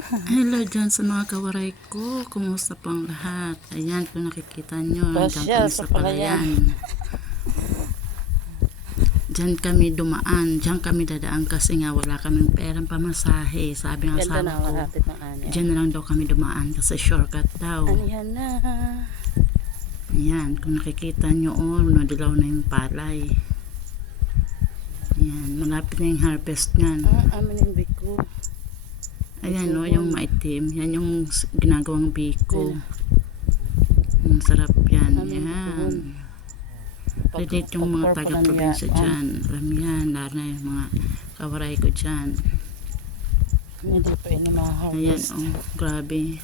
Hello dyan sa mga kawaray ko. Kumusta pang lahat? Ayan, kung nakikita nyo, dyan Pasya kami sa sa palayan. Dyan kami dumaan. Dyan kami dadaan kasi nga wala kaming perang pamasahe. Sabi ng Ganda asawa na ko, malapit ng anya. dyan na lang daw kami dumaan kasi shortcut daw. Anihan na. Ayan, kung nakikita nyo, nadilaw na yung palay. Ayan, malapit na yung harvest nyan. Amin yung biko. Ayan yung maitim. Yan yung ginagawang biko. Ang sarap yan. Yan. Relate yung mga taga-probinsya dyan. Alam yan. Lalo na yung mga kawaray ko dyan. Hindi pa yun Ayan, ma-harvest. grabe.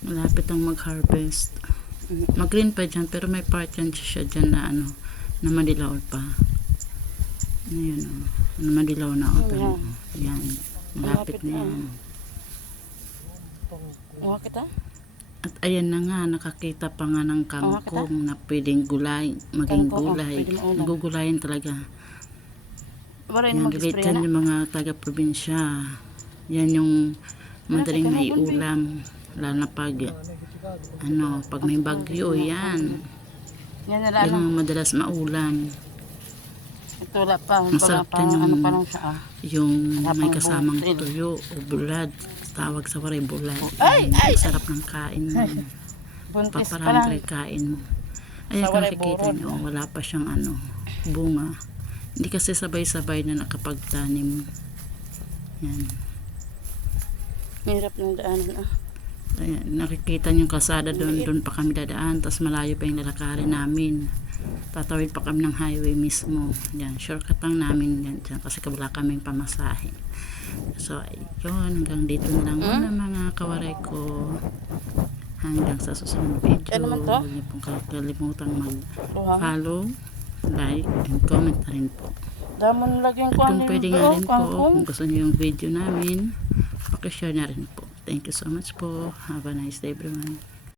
Malapit ang mag-harvest. Mag-green pa dyan, pero may part yan siya dyan na na madilaw pa. Ayan na madilaw na. Ayan. Malapit na yan. Uwa kita? At ayan na nga, nakakita pa nga ng kangkong na pwedeng maging gulay. Nagugulayan talaga. Yan, relate yan yung mga taga-probinsya. Yan yung madaling may ulam. Lalo na pag may bagyo, yan. Yan ang madalas maulam. Ito wala pa. Masarap yan yung, pa lang siya. Yung may kasamang tuyo o bulad. Tawag sa waray bulad. Sarap ng kain mo. Paparang kain mo. Ayan kung nakikita nyo, wala pa siyang bunga. Hindi kasi sabay-sabay na nakapagtanim. Yan. Hirap ng daanan. Ayan, nakikita nyo yung kalsada doon pa kami dadaan. Tapos malayo pa yung lalakarin namin. Tatawid pa kami ng highway mismo. Yan, shortcut lang namin yan dyan kasi wala kaming pamasahe. So, ayun, hanggang dito na lang muna mga kawaray ko. Hanggang sa susunod video. Huwag niyo pong kalimutan mag-follow, like, and comment na rin po. At kung pwede nga rin po, kung gusto niyo yung video namin, pakishare na rin po. Thank you so much po. Have a nice day everyone.